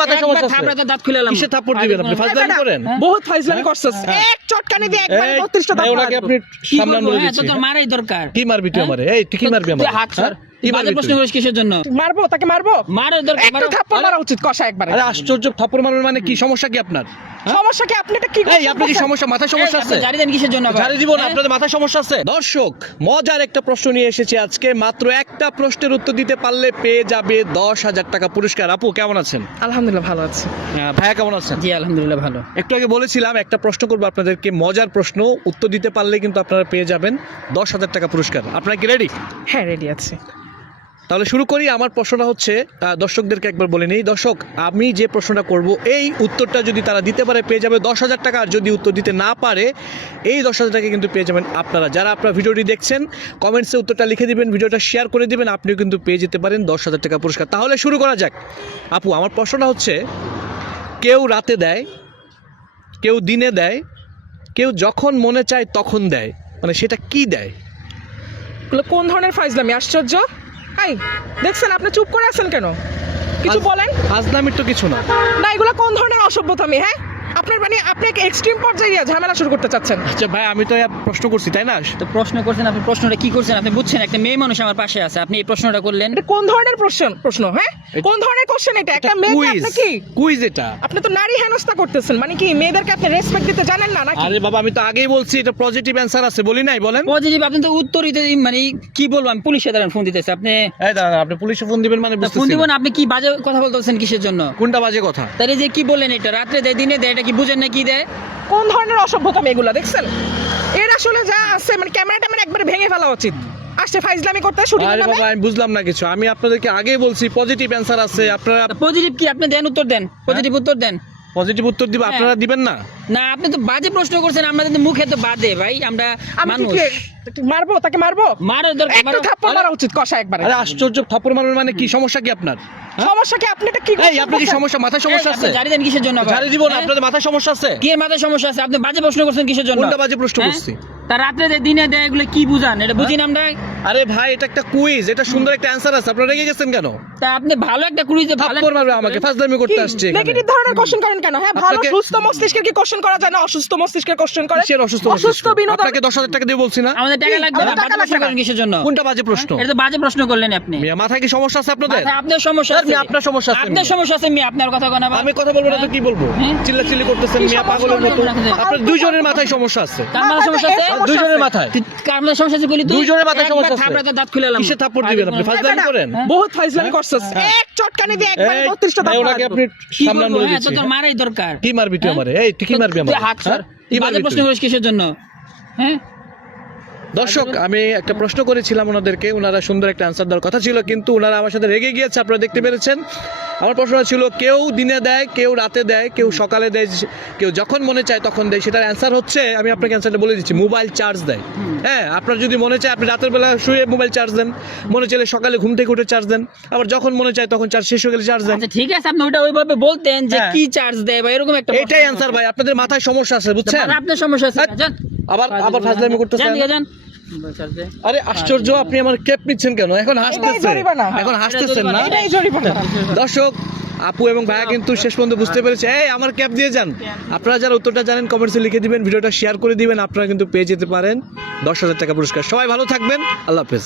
মাথায় সমস্যা আছে। থাপড়াতে দাঁত খুলেলাম। কিসে থাপ্পড় দিবেন আপনি? ফাজলামি করেন? বহুত ফাইজলামি করছস। এক চটকানি দিয়ে একবারে 32টা দাঁত ওনাকে মারবো। আপনি কি সামলান বলবো? বলে হ্যাঁ, দিচ্ছি। তোর মারাই দরকার। কি মারবি তুই হ্যাঁ? আমারে? এই তুই কি মারবি আমারে? তুই হাত সর। কি তুই বাজে মারবি প্রশ্ন তুই? করিস কিসের জন্য? মারবো তাকে মারবো। মারো দরকার, একটা মারো। থাপ্পড় মারা উচিত কষা একবারে। আরে আশ্চর্য, থাপ্পড় মারবেন মানে কি? সমস্যা কি আপনার? সমস্যা কি আপনি এটা কি এই আপনার কি সমস্যা? মাথায় সমস্যা এই, আছে? আপনি জারি দেন কিসের জন্য আবার? জারি দিব না, হ্যাঁ? আপনাদের মাথায় সমস্যা আছে। দর্শক, মজার একটা প্রশ্ন নিয়ে এসেছি আজকে। মাত্র একটা প্রশ্নের উত্তর দিতে পারলে পেয়ে যাবে 10,000 টাকা পুরস্কার। আপু কেমন আছেন? আলহামদুলিল্লাহ ভালো আছি। ভাইয়া কেমন আছেন? জি আলহামদুলিল্লাহ ভালো। একটু আগে বলেছিলাম একটা প্রশ্ন করবো আপনাদেরকে, মজার প্রশ্ন। উত্তর দিতে পারলে কিন্তু আপনারা পেয়ে যাবেন 10,000 টাকা পুরস্কার। আপনারা কি রেডি? হ্যাঁ রেডি আছি। তাহলে শুরু করি। আমার প্রশ্নটা হচ্ছে, দর্শকদেরকে একবার বলে নিই। দর্শক, আমি যে প্রশ্নটা করব এই উত্তরটা যদি তারা দিতে পারে পেয়ে যাবে 10,000 টাকা। আর যদি উত্তর দিতে না পারে এই 10,000 টাকা কিন্তু পেয়ে যাবেন আপনারা। যারা আপনারা ভিডিওটি দেখছেন কমেন্টসে উত্তরটা লিখে দিবেন, ভিডিওটা শেয়ার করে দিবেন, আপনিও কিন্তু পেয়ে যেতে পারেন 10,000 টাকা পুরস্কার। তাহলে শুরু করা যাক। আপু, আমার প্রশ্নটা হচ্ছে, কেউ রাতে দেয়, কেউ দিনে দেয়, কেউ যখন মনে চায় তখন দেয়, মানে সেটা কি দেয়? এগুলো কোন ধরনের ফাইজলামি? আশ্চর্য। এই দেখছেন আপনি চুপ করে আছেন কেন? কিছু বলেন ফাজলামির তো কিছু না। না। এগুলো কোন ধরনের অসভ্যতামি? হ্যাঁ আপনার মানে আপনি এক্সট্রিম পর্যায়ে গিয়ে ঝামেলা শুরু করতে চাচ্ছেন। আচ্ছা ভাই, আমি তো প্রশ্ন করছি তাই না? তো প্রশ্ন করছেন আপনি, প্রশ্নটা কি করছেন আপনি বুঝছেন? একটা মেয়ে মানুষ আমার পাশে আছে, আপনি এই প্রশ্নটা করলেন। এটা কোন ধরনের প্রশ্ন? হ্যাঁ কোন ধরনের কোশ্চেন এটা? একটা মেয়ে আপনি কি কুইজ এটা। আপনি তো নারী হেনস্থা করতেছেন। মানে কি মেয়েদেরকে আপনি রেসপেক্ট দিতে জানেন না নাকি? আরে বাবা, আমি তো আগেই বলছি এটা পজিটিভ অ্যানসার আছে, বলি নাই? বলেন। পজিটিভ, আপনি তো উত্তরই তো মানে কি বলবো, আমি পুলিশে দাঁড়ান ফোন দিতেছে আপনি। এই দাঁড়ান, আপনি পুলিশে ফোন দিবেন মানে ফোন বুঝতেছি দিব না। না, আপনি কি বাজে কথা বলতেছেন কিসের জন্য? কোনটা বাজে কথা? তাহলে যে কি বললেন, এটা রাত্রে দেয় দিনে দেয়, এটা কি বুঝেন না কি দেয়? কোন ধরনের অসভ্যতামি এগুলো দেখছেন? এর আসলে যা আছে মানে ক্যামেরাটা মানে একবারে ভেঙে ফেলা উচিত। আসছে ফাইজলামি করতে শুটিং আরে নামে। বাবা, আমি বুঝলাম না কিছু। আমি আপনাদেরকে আগেই বলছি পজিটিভ অ্যানসার আছে, আপনারা পজিটিভ কি আপনি দেন, উত্তর দেন, পজিটিভ উত্তর দেন। পজিটিভ উত্তর দিবেন, আপনারা দিবেন না? না, আপনি তো বাজে প্রশ্ন করছেন, আমাদের তো মুখে তো বাদে ভাই, আমরা আমি মানুষ। কি মারবো তাকে মারবো? মারো দরকার, একটা মারো। থাপ্পড় মারা উচিত কষা একবারে। আরে আশ্চর্য, থাপ্পড় মারবেন মানে কি? সমস্যা কি আপনার? সমস্যা কি আপনি এটা কি এই আপনার কি সমস্যা? মাথায় সমস্যা এই, আপনি আছে? জারি দেন কিসের জন্য আবার? জারি দিব না, হ্যাঁ? আপনাদের মাথায় সমস্যা আছে? কি এর মাথায় সমস্যা আছে? আপনি বাজে প্রশ্ন করছেন কিসের জন্য? কোনটা বাজে প্রশ্ন হ্যাঁ? করছি? তা রাত্রে দেয় দিনে দেয়, এগুলো কি বুঝান? এটা বুঝি না আমরা। আরে ভাই, এটা একটা কুইজ, এটা সুন্দর একটা অ্যানসার আছে, আপনারা রেগে গেছেন কেন? তা আপনি ভালো একটা কুড়িতে ভালো থাপ্পড় মারবে আমাকে, ফাজলামি করতে আসছে এখানে। নেগেটিভ ধরনের কোশ্চেন করেন কেন? হ্যাঁ ভালো আপনাকে- সুস্থ মস্তিষ্কের কি কোশ্চেন করা যায় না? অসুস্থ মস্তিষ্কের কোশ্চেন করে। কিসের অসুস্থ অসুস্থ মস্তিষ্ক? বিনোদন। আপনাকে 10,000 টাকা দিয়ে বলছি না? আমাদের টাকা লাগবে না, আমাদের টাকা বাজে প্রশ্ন লাগবে না। করেন কিসের জন্য? কোনটা বাজে প্রশ্ন? এটা তো বাজে প্রশ্ন করলেন আপনি। মিয়া, মাথায় কি সমস্যা আছে আপনাদের? মাথায় আপনার সমস্যা স্যার, আছে। মিয়া, আপনার সমস্যা আছে। আপনার সমস্যা আছে মিয়া, আপনার কথা কোন আবার? আমি কথা বলবো না তো কি বলবো? হ্যাঁ? চিল্লাচিল্লি করতেছেন কি মিয়া, সমস্যা পাগলের মতো। হলো? আপনার দুইজনের মাথায় সমস্যা আছে। কার মাথায় সমস্যা আছে? সমস্যা দুইজনের আছে। মাথায়। তুই কার মাথায় সমস্যা আছে বলি তুই? দুইজনের মাথায় সমস্যা আছে। থাপড়াতে দাঁত খুলেলাম। কিসে থাপ্পড় দিবেন আপনি? ফাজলামি করেন? বহুত ফাইজলামি করছস। এক চটকানি দিয়ে একবারে এই, 32টা দাঁত ওনাকে মারবো। আপনি কি সামলান বলবো? বলে হ্যাঁ, দিচ্ছি। তোর মারাই দরকার। কি মারবি তুই হ্যাঁ? আমারে? এই তুই কি মারবি আমারে? তুই হাত সর। কি বাজে মারবি প্রশ্ন তুই? করিস কিসের জন্য? হ্যাঁ? দর্শক, আমি একটা প্রশ্ন করেছিলাম ওনাদেরকে, ওনারা সুন্দর একটা অ্যান্সার দেওয়ার কথা ছিল, কিন্তু ওনারা আমার সাথে রেগে গিয়েছে, আপনারা দেখতে পেরেছেন। আমার প্রশ্নটা ছিল, কেউ দিনে দেয়, কেউ রাতে দেয়, কেউ সকালে দেয়, কেউ যখন মনে চায় তখন দেয়। সেটার অ্যান্সার হচ্ছে, আমি আপনাকে অ্যান্সারটা বলে দিচ্ছি, মোবাইল চার্জ দেয়। হ্যাঁ, আপনার যদি মনে চায় আপনি রাতের বেলা শুয়ে মোবাইল চার্জ দেন, মনে চাইলে সকালে ঘুম থেকে উঠে চার্জ দেন, আবার যখন মনে চায় তখন চার্জ শেষ হয়ে গেলে চার্জ দেন। আচ্ছা ঠিক আছে, আপনি ওটা ওইভাবে বলতেন যে হ্যাঁ। কি চার্জ দেয় বা এরকম একটা এটাই অ্যান্সার ভাই, আপনাদের মাথায় সমস্যা আছে, বুঝছেন? প্রশ্ন। আপনার সমস্যা আছে। হ্যাঁ। যান। আবার ফাজলামি করতেছেন। যান, দিকে যান। চার্জ দেয়। আরে আশ্চর্য, আপনি আমার ক্যাপ নিচ্ছেন কেন? এখন হাসতেছেন, জরিমানা। এখন হাসতেছেন না? এটাই জরিমানা। দর্শক, আপু এবং ভাইয়া কিন্তু শেষ পর্যন্ত বুঝতে পেরেছে। এই আমার ক্যাপ দিয়ে যান। আপনারা যারা উত্তরটা জানেন কমেন্টসে লিখে দিবেন, ভিডিওটা শেয়ার করে দিবেন, আপনারা কিন্তু পেয়ে যেতে পারেন 10,000 টাকা পুরস্কার। সবাই ভালো থাকবেন, আল্লাহ হাফেজ।